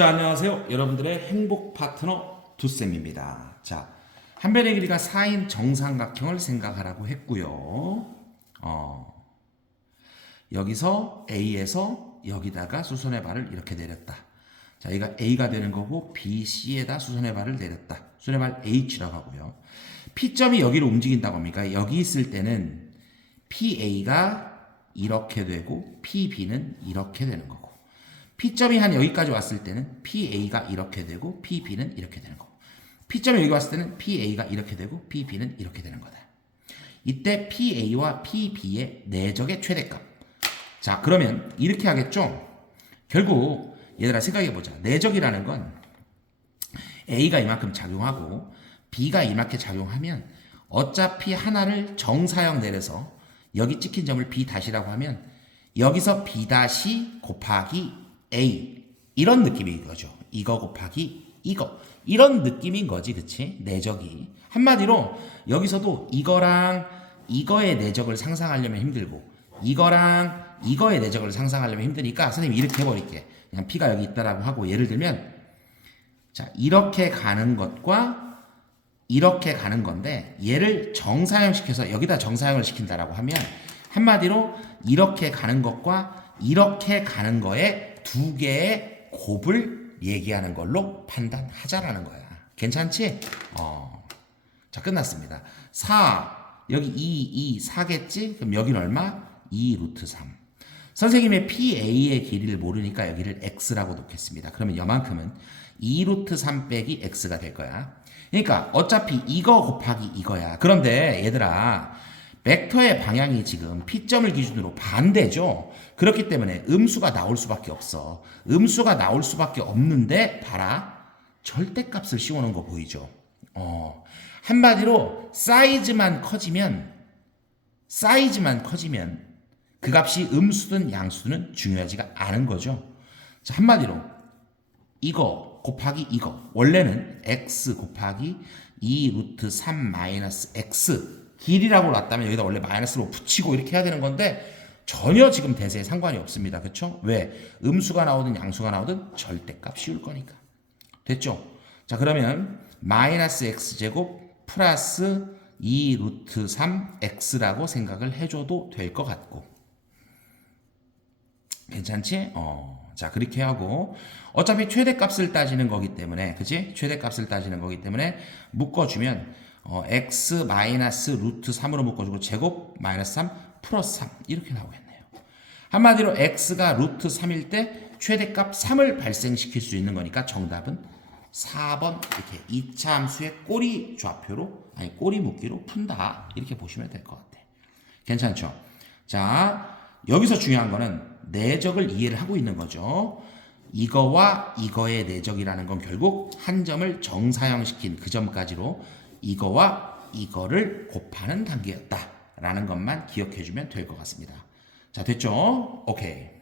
자, 안녕하세요. 여러분들의 행복 파트너 두쌤입니다. 자, 한 변의 길이가 4인 정삼각형을 생각하라고 했고요. 어, 여기서 A에서 여기다가 수선의 발을 이렇게 내렸다. 자, 여기가 A가 되는 거고 B, C에다 수선의 발을 내렸다. 수선의 발 H라고 하고요. P점이 여기로 움직인다고 합니까? 여기 있을 때는 PA가 이렇게 되고 PB는 이렇게 되는 거고 P점이 한 여기까지 왔을 때는 PA가 이렇게 되고 PB는 이렇게 되는 거고 P점이 여기 왔을 때는 PA가 이렇게 되고 PB는 이렇게 되는 거다. 이때 PA와 PB의 내적의 최대값. 자, 그러면 이렇게 하겠죠? 결국 얘들아 생각해 보자. 내적이라는 건 A가 이만큼 작용하고 B가 이만큼 작용하면 어차피 하나를 정사형 내려서 여기 찍힌 점을 B 다시라고 하면 여기서 B 다시 곱하기 A 이런 느낌인 거죠. 이거 곱하기 이거 이런 느낌인 거지, 그치? 내적이 한마디로 여기서도 이거랑 이거의 내적을 상상하려면 힘들고 이거랑 이거의 내적을 상상하려면 힘드니까 선생님이 이렇게 해버릴게. 그냥 P가 여기 있다라고 하고 예를 들면 자 이렇게 가는 것과 이렇게 가는 건데 얘를 정사형 시켜서 여기다 정사형을 시킨다라고 하면 한마디로 이렇게 가는 것과 이렇게 가는 거에 두 개의 곱을 얘기하는 걸로 판단하자라는 거야. 괜찮지? 어. 자, 끝났습니다. 4 여기 2 2 4겠지? 그럼 여기는 얼마? 2 루트 3. 선생님의 PA의 길이를 모르니까 여기를 x라고 놓겠습니다. 그러면 여만큼은 2 루트 3 빼기 x가 될 거야. 그러니까 어차피 이거 곱하기 이거야. 그런데 얘들아 벡터의 방향이 지금 P점을 기준으로 반대죠. 그렇기 때문에 음수가 나올 수밖에 없어. 음수가 나올 수밖에 없는데 봐라. 절대값을 씌워놓은 거 보이죠? 어. 한마디로 사이즈만 커지면 사이즈만 커지면 그 값이 음수든 양수든 중요하지가 않은 거죠. 자, 한마디로 이거 곱하기 이거 원래는 x 곱하기 2 루트 3 마이너스 x 길이라고 놨다면 여기다 원래 마이너스로 붙이고 이렇게 해야 되는 건데 전혀 지금 대세에 상관이 없습니다. 그렇죠? 왜? 음수가 나오든 양수가 나오든 절대값 씌울 거니까. 됐죠? 자 그러면 마이너스 x 제곱 플러스 2 루트 3 x라고 생각을 해줘도 될 것 같고 괜찮지? 어. 자, 그렇게 하고 어차피 최대값을 따지는 거기 때문에 그지? 최대값을 따지는 거기 때문에 묶어 주면 어, x 마이너스 루트 3으로 묶어 주고 제곱 마이너스 3 플러스 3 이렇게 나오겠네요. 한마디로 x가 루트 3일 때 최대값 3을 발생시킬 수 있는 거니까 정답은 4번 이렇게 2차 함수의 꼬리 좌표로 아니 꼬리 묶기로 푼다. 이렇게 보시면 될 것 같아. 괜찮죠? 자, 여기서 중요한 거는 내적을 이해를 하고 있는 거죠. 이거와 이거의 내적이라는 건 결국 한 점을 정사형시킨 그 점까지로 이거와 이거를 곱하는 단계였다라는 것만 기억해 주면 될 것 같습니다. 자, 됐죠? 오케이.